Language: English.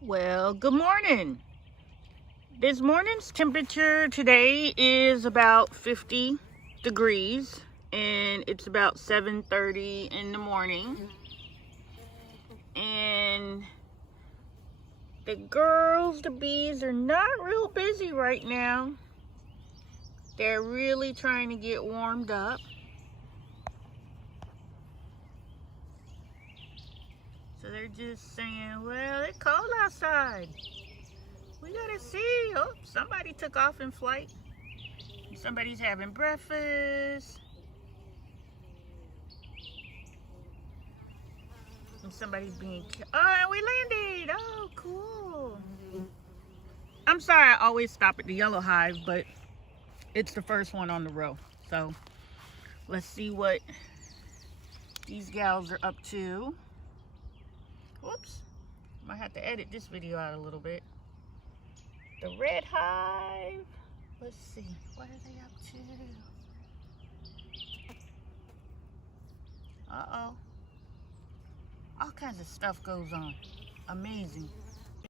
Well, good morning. This morning's temperature today is about 50 degrees and it's about 7:30 in the morning. And the girls, the bees, are not real busy right now. They're really trying to get warmed up. So they're just saying, well, it's cold outside. We gotta see. Oh, somebody took off in flight. Somebody's having breakfast. And somebody's being killed. Oh, and we landed. Oh, cool. I'm sorry I always stop at the yellow hive, but it's the first one on the row. So let's see what these gals are up to. Whoops. Might have to edit this video out a little bit. The red hive. Let's see. What are they up to? Uh-oh. All kinds of stuff goes on. Amazing.